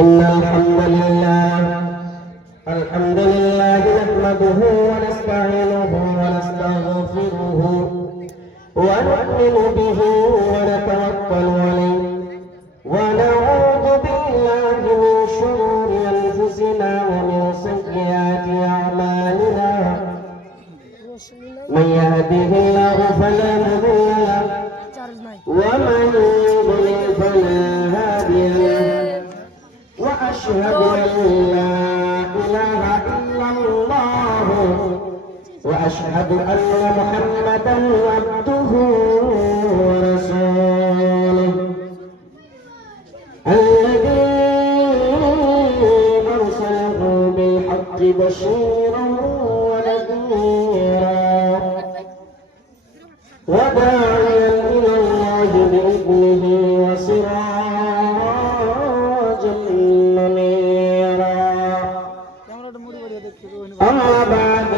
إن الحمد لله نحمده ونستعينه ونستغفره ونؤمن به ونتوكل عليه ونعوذ بالله من شرور أنفسنا ومن سيئات أعمالنا من يهده الله فلا مضل له ومن يضلل فلا هادي له وأشهد أن لا إله إلا الله وأشهد أن محمدا عبده ورسوله الذي أرسله بالحق بشيرا ونذيرا وداعيا إلى الله بإذنه وسراجا منيرا أما بعد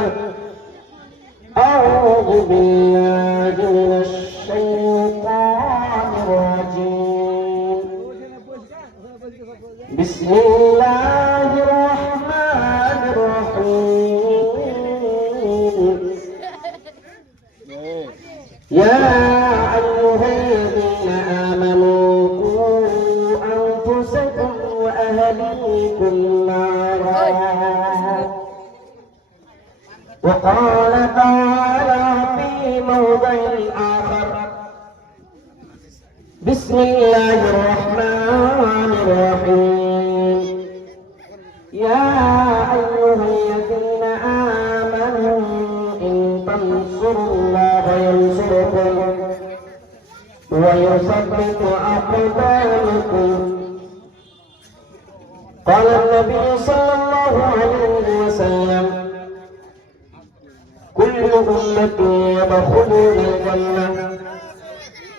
أعوذ بالله من الشيطان الرجيم بسم الله الرحمن الرحيم يا أيها الذين آمنوا قوا أنفسكم وأهليكم نارا وقال تعالى في موضع آخر بسم الله الرحمن الرحيم يا أيها الذين آمنوا إن تنصروا الله ينصركم ويثبت أقدامكم قال النبي صلى الله عليه وسلم كل أمتي يدخلون الجنة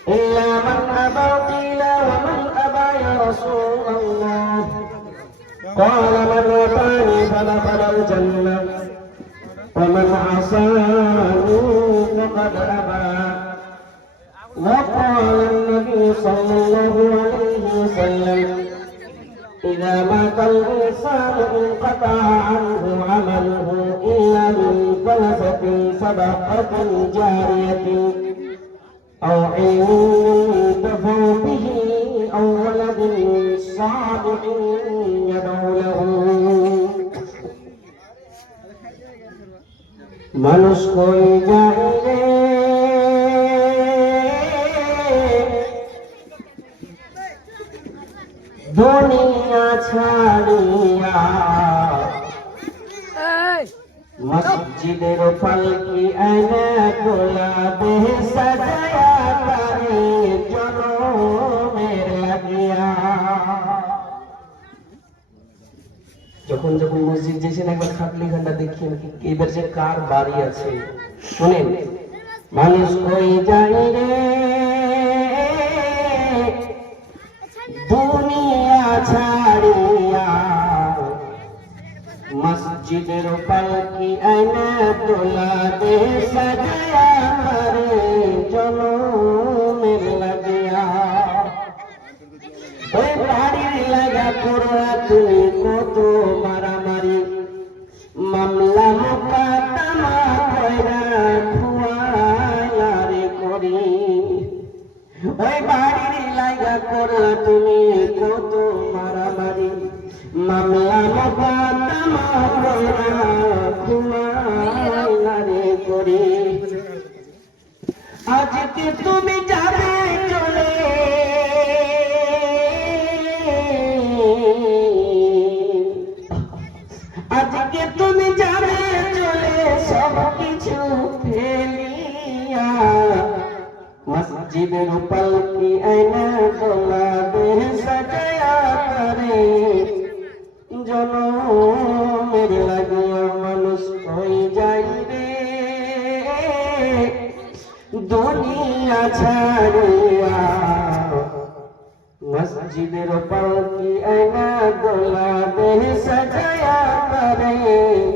إلا من أبى قيل ومن أبى يا رسول الله قال من أطاعني فدخل الجنة ومن عصاني فقد أبى وقال النبي صلى الله عليه وسلم إذا مات الإنسان انقطع عنه عمله إلا من ثلاثة صدقة جارية أو علم ينتفع به أو ولد صالح يدعو له মানুষ কই যাইলে দুনিয়া ছাড়িয়া মসজিদের পালকি আয়না তোলা দেহ সাজায়া তারে জনমের লাগিয়া যখন যখন মসজিদ যেছেন একবার খাটলি ঘন্টা দেখিয়ে এবার যে কার বাড়ি আছে শুনেন মানুষ কই যাই রে দুনিয়া ছাড়িয়া মসজিদের পালকি আয়না তোলা দে সাজায়া রে জনমের লাগিয়া ওই বাড়ির লাগা তোরা তুই কত মারামারি মামলা মোকদ্দমা কইরা খুয়ায়া রে করি ওই বাড়ির লাগা তোরা তুমি কত মারামারি মামলা মোকদ্দমা কইরা খুয়ায়া রে করি আজকে তুমি যাবে চলে আজকে তুমি যাবে চলে সব কিছু ফেলিয়া মসজিদের পালকি আয়না তোলা দেহ সাজায়া করে জনমের লাগিয়া মানুষ হয়ে যাই রে দুনিয়া ছাড়িয়া মসজিদের পালকি আয়না তোলা দেহ সাজায়া করে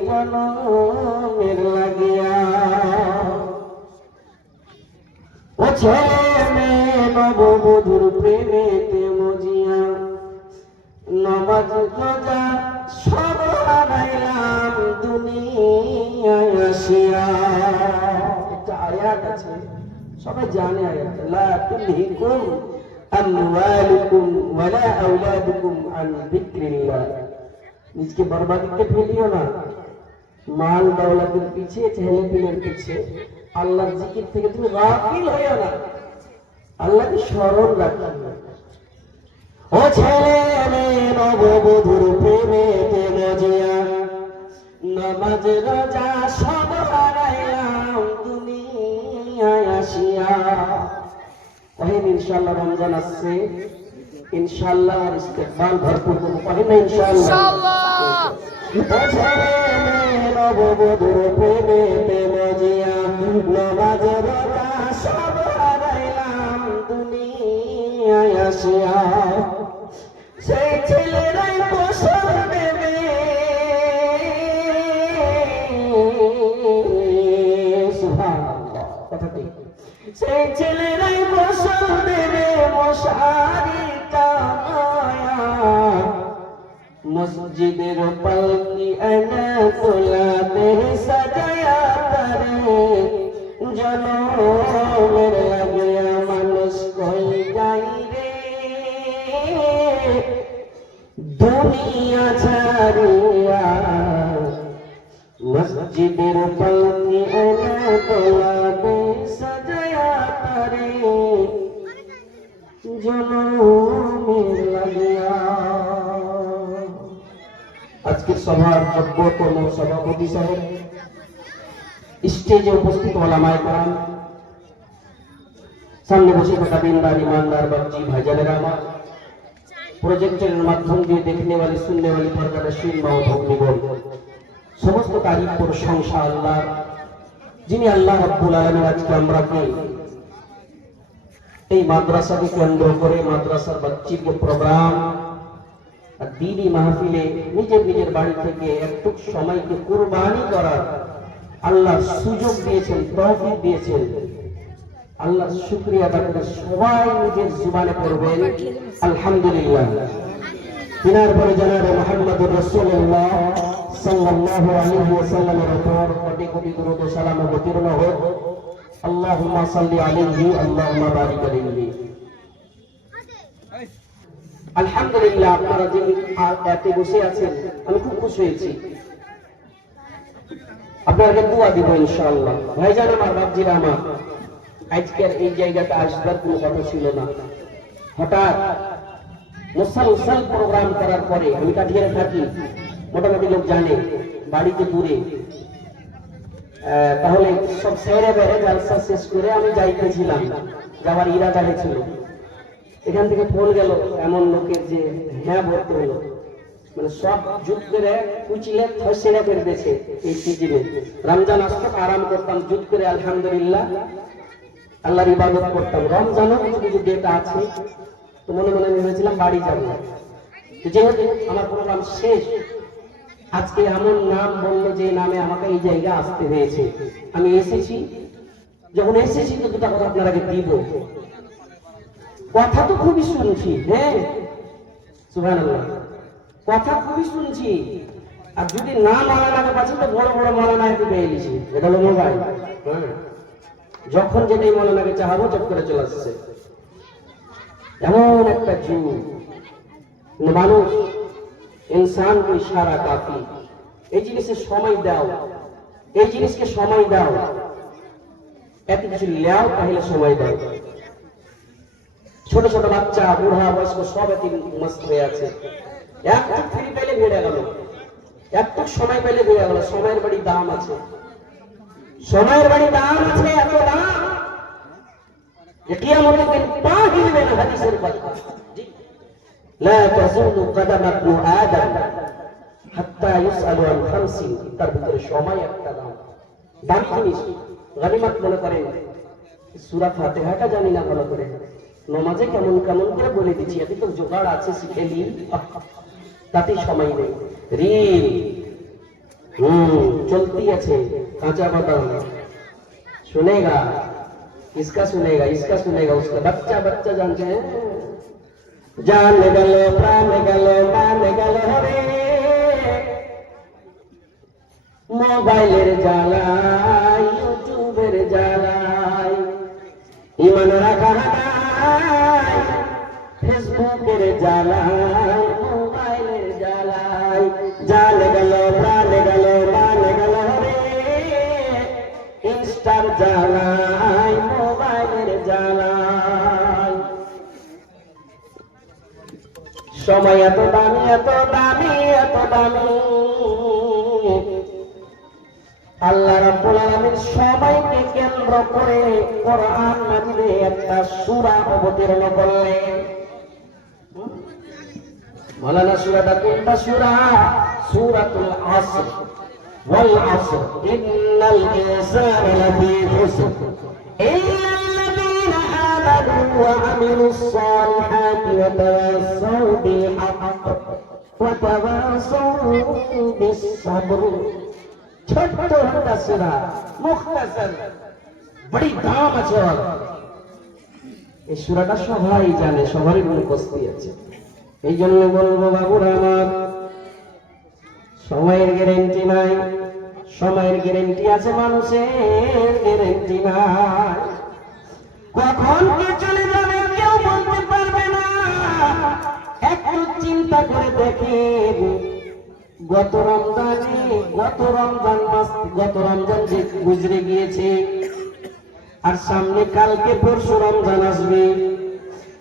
জনমের লাগিয়া ও ছেলে মেয়ে নববধূর প্রেমেতে মজিয়া নম নামাজ রোজা সব হারাইলাম দুনিয়ায় আসিয়া। একটা আয়াত আছে, সবাই জানে আয়াত, লা তুলহিকুম আমওয়ালুকুম ওয়ালা আওলাদুকুম আন যিকরিল্লাহ। নিজকে বরবাদিতে ফেলিও না মাল দৌলতের পিছে, ছেলে পিলের পিছে। আল্লাহর জিকির থেকে তুমি গাফিল হইও না, আল্লাহকে স্মরণ রাখো। ও ছেলে মেয়ে নববধূর প্রেমেতে মজিয়া, নামাজ রোজা সব হারাইলাম দুনিয়ায় আসিয়া। কহেন ইনশাআল্লাহ রমজান আসছে, ইনশাআল্লাহ আর ইস্তেকবাল ভরপুর করবো। কহেন না ইনশাআল্লাহ। ও ছেলে মেয়ে নববধূর প্রেমেতে মজিয়া, নামাজ রোজা সব হারাইলাম দুনিয়ায় আসিয়া। সেই ছেলেরাই গোসল দেবে, সেই ছেলেরাই গোসল দেবে মশারি টাঙায়া, মসজিদের পালকি এনে তোলাতে সাজায়া তারে, জনমের লাগিয়া মানুষ কই যাই রে দুনিয়া ছাড়িয়া, মসজিদের পালকি এনে তোলাতে সাজায়া তারে, জনমের লাগিয়া। আজকের সভার যোগ্যতম সভাপতি সাহেব, স্টেজে উপস্থিত ওলামায়ে কেরাম, সামনে বসে থাকা দিনদার ईमानदार बाबजी भाईजानेरा আমার, প্রজেক্টরের মাধ্যম দিয়ে দেখনে वाली सुनने वाली पर्दानशील মা ও ভগ্নীগণ, সমস্ত তারিফ প্রশংসা আল্লাহ, যিনি আল্লাহ রাব্বুল আলামিন আজকে আমরাকে এই মাদ্রাসাকে কেন্দ্র করে মাদ্রাসার বাচ্চিকে প্রোগ্রাম আর দ্বীনি মাহফিলে নিজের নিজের বাড়ি থেকে একটু সময়কে কুরবানি করার আল্লাহ সুযোগ দিয়েছেন, তৌফিক দিয়েছেন। আল্লাহর শুকরিয়া আদায় করে সবাই নিজের জবানে পড়বেন আলহামদুলিল্লাহ। তিনার পরে জনাবে মুহাম্মদুর রাসূলুল্লাহ সাল্লাল্লাহু আলাইহি ওয়াসাল্লামের উপর কোটি কোটি দরুদ ও সালাম অবতীর্ণ হোক। আল্লাহুম্মা সাল্লি আলাইহি আল্লাহুম্মা বারিক আলাইহি। আলহামদুলিল্লাহ, আপনারা যে এতে বসে আছেন আমি খুব খুশি হয়েছি। আপনাকে দোয়া দিব ইনশাআল্লাহ। ভাইজান আমার, বাবজিরা আমার, আজকের এই জায়গাটা আসবার কোনো কথা ছিল না। হঠাৎ মুসলসল প্রোগ্রাম করার পরে, আমি কাঠিয়ারে থাকি, মোটামুটি লোক জানে, বাড়িতে দূরে, তাহলে সব সেরে বেড়ে জালসা শেষ করে আমি যাইতেছিলাম, যাওয়ার ইরাদা ছিল। এখান থেকে ফোন গেল এমন লোকের যে হ্যাঁ ভর্তি হলো, মানে সব যুদ্ধ করে কুচিলে থসেরা করে দিয়েছে। এই সিজনে রমজান আসতো, আরাম করতাম, যুদ্ধ করে আলহামদুলিল্লাহ আল্লাহর ইবাদত করতাম। রমজানও কিছু কিছু ডেট আছে, তো মনে মনে ভেবেছিলাম বাড়ি যাবো। যেহেতু আমার প্রোগ্রাম শেষ, আজকে এমন নাম বললো যে নামে আমাকে এই জায়গা আসতে হয়েছে। আমি এসেছি, যখন এসেছি তো দুটা কথা আপনারাকে দিব। কথা তো খুবই শুনছি, হ্যাঁ সুবহানাল্লাহ, কথা খুবই শুনছি। আর যদি না মালানাকে পাচ্ছি তো বড় বড় মালানা একটু পেয়ে গেছি। এটা হলো মোবাইল, হ্যাঁ, যখন যেটাই মালানাকে চাহাবো চট করে চলে আসছে। এমন একটা যুগ, মানুষ ইনসান কো ইশারা কাফি। এই জিনিসে সময় দাও, এই জিনিসকে সময় দাও, এত কিছু লেও তাহলে সময় দাও। ছোট ছোট বাচ্চা, বুড়া, বয়স্ক সব এত মস্ত হয়ে আছে। একটু ফ্রি পেলে বেড়ে গেল, একটু সময় পেলে বেড়ে গেল। সময়ের বাড়ি দাম আছে, সময়ের বাড়ি দাম আছে, এত দাম যে কিয়ামতের দিন পা হিলবে না। হাদিসের কথা, লা তাযুলু কদামা ইবনি আদম হাত্তা ইউসআলু আন খামসিন। তার ভিতরে সময় একটা দাম, দামি জিনিস। গনিমত মনে করেন সূরা ফাতিহাটা জানি না ভালো করে, নামাজে কেমন কেমন করে বলে দিচ্ছি, এত তো জোগাড় আছে, শিখে নি, তাতে সময় নেই। চলती আছে কাঁচা বাদাম, सुनेगा, इसका सुनेगा, उसका बच्चा बच्चा जानते हैं, জান গেল, প্রাণ গেল, মান গেল রে মোবাইলের জ্বালায়, ইউটিউবের জ্বালায়, ইমান রাখা নাই ফেসবুকের জ্বালায়, মোবাইলের জ্বালায়। জান গেল, প্রাণ গেল, মান গেল রে ইনস্টার জ্বালায়, মোবাইলের জ্বালায়। সময় এত দামি, এত দামি, এত দামি, আল্লাহ রাব্বুল আলামিন সবাইকে কেন্দ্র করে কোরআন মাজিদে একটা সূরা অবতীর্ণ করলেন। মাওলানা সূরাটা কোনটা সূরা? সূরাতুল আসর। ওয়াল আসর ইন্নাল ইনসানা লাফী খুসর ইল্লাল্লাযীনা আমানু ওয়া আমিলুস সালিহাতি ওয়া তাওয়াসাউ বিল হক ওয়া তাওয়াসাউ বিস সাবর। ছোট্ট একটা সূরা, মুখতাসার, বড়ি দাম আছে। এই সূরাটা সবাই জানে, সবারই মুখস্থ আছে। এই জন্য বলবো বাবুরা আমার, সময়ের গ্যারেন্টি নাই। সময়ের গ্যারেন্টি আছে, মানুষের গ্যারেন্টি নাই। কখন কে চলে যাবে কেউ বলতে পারবে না। একটু চিন্তা করে দেখেন, গত রমজান মাস, গত রমজান যে গুজরে গিয়েছে, আর সামনে কালকে পরশু রমজান আসবে।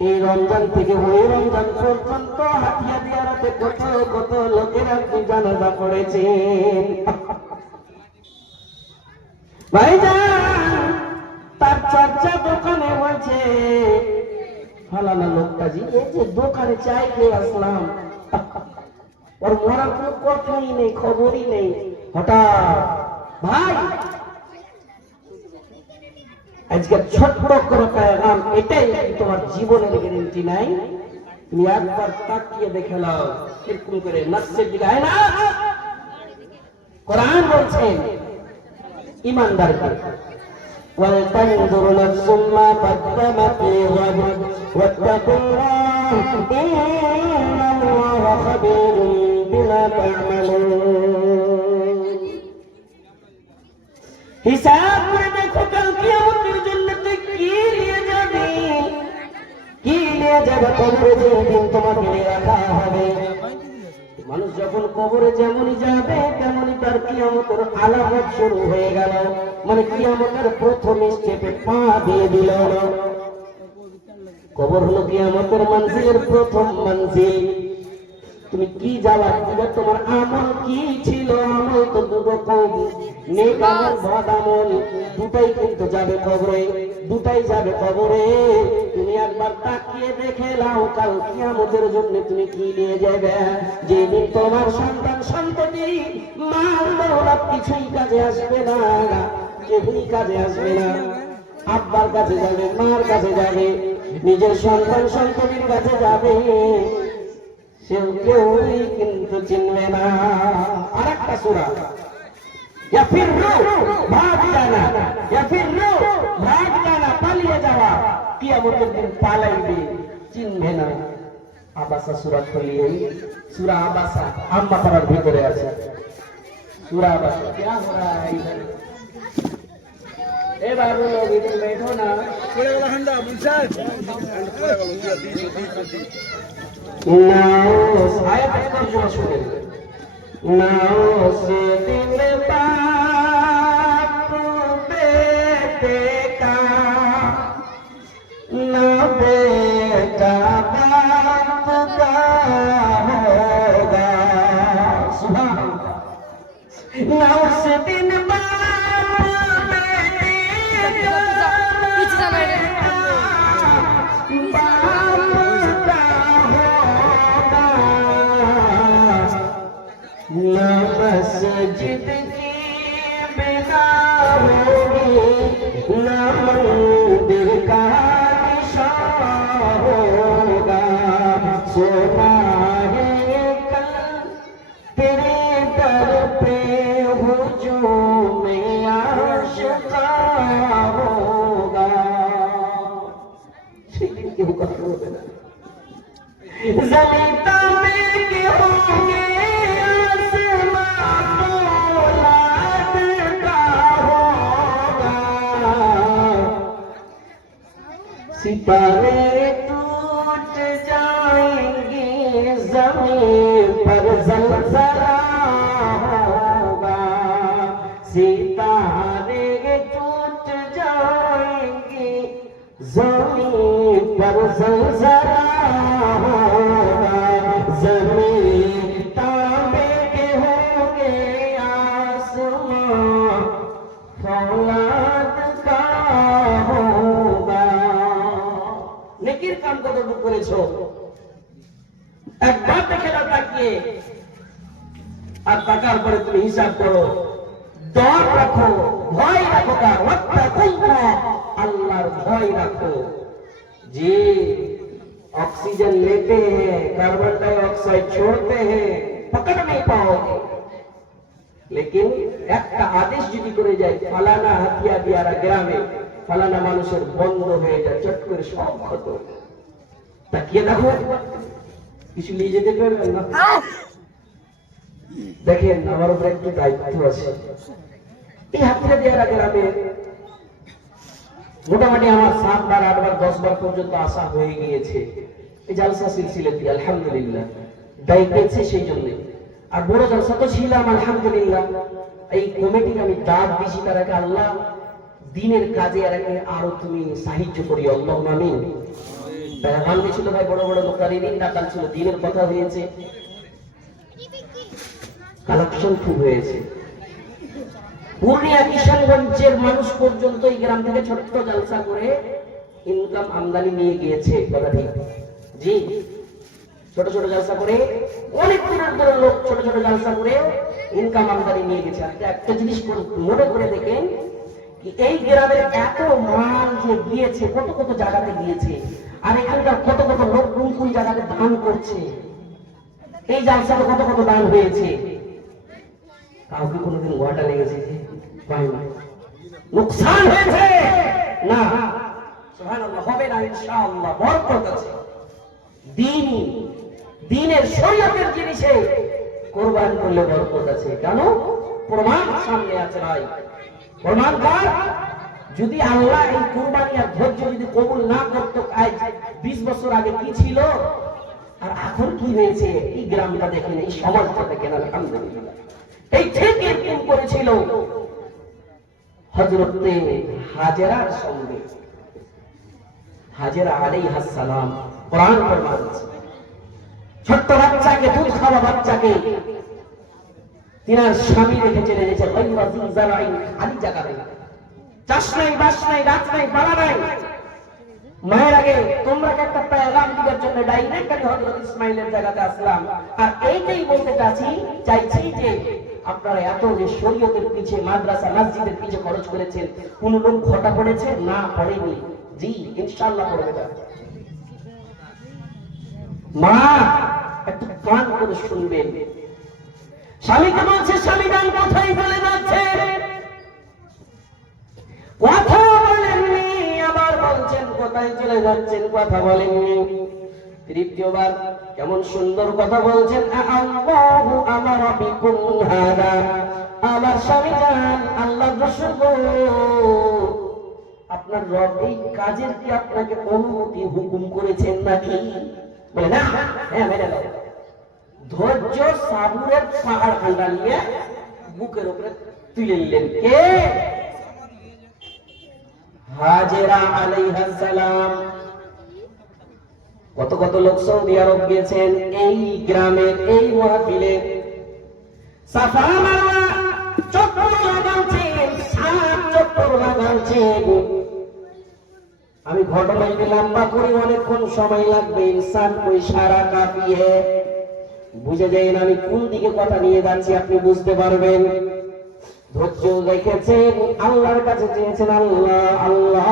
এই রমজান থেকে ওই রমজান পর্যন্ত হাতিয়া দিয়ারাতে কত কত লোকের আপনি জানাজা পড়েছেন। ভাইজান, তার চর্চা দোকানে হয়েছে। ফালানা লোকটা জি এই যে দোকানে চাই খেয়ে আসলাম, ওর মরার কোনো কথাই নেই, খবরই নেই। হঠাৎ ভাই আজকে ছোট্ট করে পেগাম, এটাই তোমার জীবনের গ্যারেন্টি নাই। তুমি একবার তাকিয়ে দেখে নাও, এরকম করে নাচের দিকে আয় না। কোরআন বলছেন ঈমানদারকে وَلْتَنْظُرْ نَفْسٌ مَّا قَدَّمَتْ لِغَدٍ وَاتَّقُوا اللَّهَ إِنَّ اللَّهَ خَبِيرٌ بِمَا تَعْمَلُونَ। হিসাব করে দেখো কাল কিয়ামতের জন্য তুই কি নিয়ে যাবি, কি নিয়ে যাবে। কবরে যেদিন তোমাকে রাখা হবে, মানুষ যখন কবরে যেমনই যাবে তেমনই তার কিয়ামতের আলামত শুরু হয়ে গেল। মানে কিয়ামতের প্রথম স্টেপে পা দিয়ে দিল। কবর হলো কিয়ামতের মঞ্জিলের প্রথম মঞ্জিল। তুমি কি যাওয়া দিবে, তোমার আমল কি ছিল? আমল তো দুরকম, নেক আমল, বদ আমল, দুটাই কিন্তু যাবে কবরে, দুটাই যাবে কবরে। তুমি একবার তাকিয়ে দেখে নাও কাল কিয়ামতের জন্য তুমি কি নিয়ে যাবে। যেদিন তোমার সন্তান সন্ততি মাল দৌলত কিছুই কাজে আসবে না, কেউই কাজে আসবে না। আব্বার কাছে যাবে, মার কাছে যাবে, নিজের সন্তান সন্ততির কাছে যাবে, সেও কেউই কিন্তু চিনবে না। আর একটা সূরা ভাগ জানা, পালিয়ে যাওয়া, কিয়ামতের দিন পালাইবে, চিনবে না। আবাসা সূরা খুলিয়ে, সূরা আবাসা আম্মা পাড়ার ভিতরে আছে। সূরা আবাসা क्या हो रहा है इधर? ए बाबू लोग इधर बैठो ना। पूरे वाला हंडा मुंशाद पूरे वाला नाओ आयत तर्जुमा শুনেন। नाओ से दिल बाप बेटे का, ना बेटा बाप का होगा। सुभान ना उस दिन बाप बेटे का, ना मस्जिद की बिना होगी, ना मंदिर का निशान होगा। सोना है कल तेरे दर पे हुजूम आशिका होगा। সেদিন কেউ কথা বলবে না। सविता में के होंगे आसमां फौलाद का होगा, सितारे टूट जाएंगे जमीन पर ज़लज़ला होगा, सितारे टूट जाएंगे जमीन पर ज़लज़ला होगा, जमीन तांबे के होंगे आसमां फौलाद का होगा। নেকির কাম কতটুকু করেছো একবার দেখে না তাকিয়ে, আর তাকার পরে তুমি হিসাব করো, ডর রাখো, ভয় রাখো, আল্লাহর ভয় রাখো। जी ऑक्सीजन लेते हैं, कार्बन डाइऑक्साइड छोड़ते हैं, पकड़ नहीं पाओगे, लेकिन একটা আদেশ যদি করে যায় ফালানা হাতিয়া দিয়ারা গ্রামে ফালানা মানুষের বন্ধ হয়ে যায়, চট করে সব ক্ষত, তাকিয়ে দেখো কিছু নিয়ে যেতে পারবেন না। দেখেন আমার উপরে একটু দায়িত্ব আছে। এই হাতিয়া দিয়ারা গ্রামে মোটামুটি আমার 7 বার 8 বার 10 বার পর্যন্ত আসা হয়ে গিয়েছে এই জালসা সিলসিলাতে, আলহামদুলিল্লাহ দায়িত্ব পেয়েছে সেই জন্য। আর বড় জলসা তো ছিলাম আলহামদুলিল্লাহ। এই কমিটির আমি দাঁত দিছি, তার আগে আল্লাহ দিনের কাজে আরো তুমি সাহায্য করি, আল্লাহুম্মা আমিন। গান ছিল ভাই, বড় বড় মুকারিরিন ডাকাল ছিল, দিনের কথা হয়েছে, কালেকশন খুব হয়েছে। পূর্ণিয়া কিশোরগঞ্জের মানুষ পর্যন্ত এই গ্রাম থেকে ছোট্ট জলসা করে ইনকাম আমদানি নিয়ে গিয়েছে, কথা ঠিক? জি, ছোট ছোট জলসা করে অনেক দূরের লোক ছোট ছোট জলসা করে ইনকাম আমদানি নিয়ে গেছে। একটা জিনিস মনে করে দেখেন, এই গ্রামের এত মাল যে গিয়েছে, কত কত জায়গাতে গিয়েছে, আর এখানকার কত কত লোক কোন কোন জায়গাতে দান করছে, এই জলসাতে কত কত দান হয়েছে। কাউকে কোনোদিন ঘটা লেগেছে? নুকসান হয়েছে না? সুবহানাল্লাহ, হবে না ইনশাআল্লাহ, বরকত আছে। দ্বীনের শরীয়তের জিনিসে কুরবান করলে বরকত আছে। কেন? প্রমাণ সামনে আছে ভাই। প্রমাণ কার? যদি আল্লাহ এই কুরবানি আর ধৈর্য যদি কবুল না করতো, আজ 20 বছর আগে কি ছিল আর এখন কি হয়েছে, এই গ্রামটা দেখেন, এই সমাজটা দেখেন, আলহামদুলিল্লাহ। এই ঠিক এরকম করেছিল হযরতে হাজেরার সঙ্গে। হাজেরা আলাইহিস সালাম, কোরআন প্রমাণ আছে, ছোট্ট বাচ্চাকে, দুধ খাওয়া বাচ্চাকে তিনার স্বামী রেখে চলে গেছে খালি জায়গাতে, চাষ নাই, বাস নাই, রাত নাই, পালা নাই। মায়ের আগে তোমরা একটা পেগাম দিবার জন্য ডাইরেক্ট আমি হযরত ইসমাইলের জায়গাতে আসলাম। আর এইটাই বলতে চাইছি যে আপনারা এত যে শরীয়তের পিছে, মাদ্রাসা মসজিদের পিছে খরচ করেছেন, কোন লোক ঘটা পড়েছে? না, পড়েনি। জি, ইনশাআল্লাহ পড়বে না। মা একটু কান করে শুনবেন, স্বামীকে বলছে স্বামী দান কোথায় চলে যাচ্ছে, কথা বলেননি, আবার বলছেন কোথায় চলে যাচ্ছেন, কথা বলেননি। তৃতীয়বার কেমন সুন্দর কথা বলছেন, আল্লাহু আমারা বিকুম হাদা, আমার স্বামী জান, আল্লাহ রাসূল গো, আপনার রব এই কাজের কি আপনাকে অনুমতি হুকুম করেছেন নাকি? বলে না, হ্যাঁ মেরে দাও। ধৈর্য সাবুরের পাহাড় খান্ডা নিয়ে বুকের উপরে তুলে নিলেন কে? হাজেরা আলাইহিস সালাম। কত কত লোক সৌদি আরব গিয়েছেন এই গ্রামের, এই মাহফিলে সাফা মারওয়া চক্কর লাগাচ্ছেন, 7 চক্কর লাগাচ্ছেন। আমি ঘটনা যদি লম্বা করি অনেকক্ষণ সময় লাগবে, ইনসান কোই সারা কাফিয়ে বুঝে যাই না আমি কোন দিকে কথা নিয়ে যাচ্ছি, আপনি বুঝতে পারবেন। ধৈর্য রেখেছেন, আল্লাহর কাছে চেয়েছেন, আল্লাহ আল্লাহ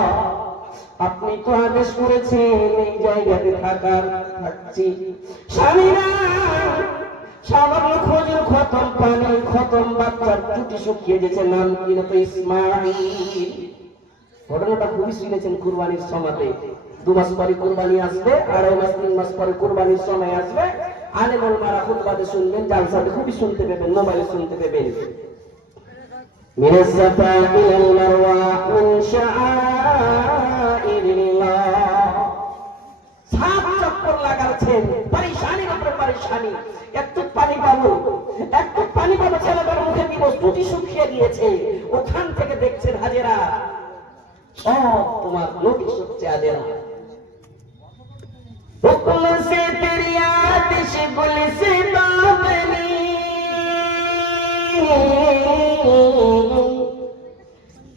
আপনি তো আদেশ করেছেন এই জায়গাতে থাকছি। স্বামীরা সামান্য খোঁজের খতম পানি, খতম বাচ্চার চুটি শুকিয়ে গেছে, নাম কিনা তো ইসমাইল। ঘটনাটা খুবই শুনেছেন কুরবানির সময়তে। 2 মাস পরে কুরবানি আসবে, 2.5 মাস 3 মাস পরে কুরবানির সময় আসবে, আলেমুল মারা খুতবাতে শুনবেন, জালসাতে খুবই শুনতে পাবেন, মোবাইলে শুনতে পাবেন। من الصفا إلى المروة من شعائر الله। 7 চক্কর লাগাচ্ছেন, পরেশানির উপর পরেশানি। একটু পানি পাবো, একটু পানি পাবো, ছেলেটার মুখে দিব, স্তুতি শুকিয়ে দিয়েছে। ওখান থেকে দেখছেন হাজেরা, সব তোমার নবী সবচেয়ে হাজেরা। হুকুম সে তেরি আতিশ গুল সে বাবনি,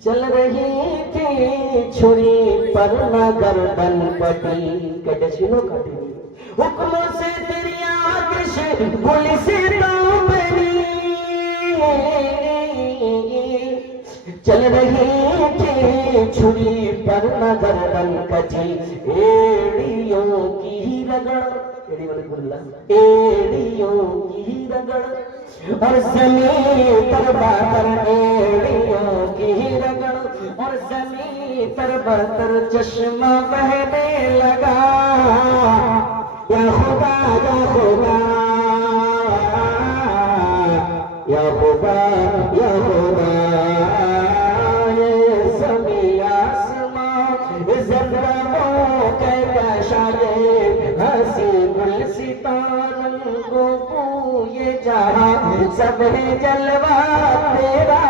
चल रही थी छुरी पर न गर्दन कटी, कटे सुनो कटी। हुक्म से तेरी आतिश गुल से बनी, चल रही थी छुरी पर न गर्दन कटी। एड़ियों की रगड़, एड़ी वाले गुल्ला, एड़ियों की रगड़ और ज़मीन पर बातर, एड़ियों की रगड़ और ज़मीन पर बातर, चश्मा बहने लगा। या खुदा या खुदा या खुदा या खुदा, ये ज़मीन आसमां ज़िंदगाओं के बशारे, हंसी गुल सितारन को ये जहां सब है जलवा तेरा।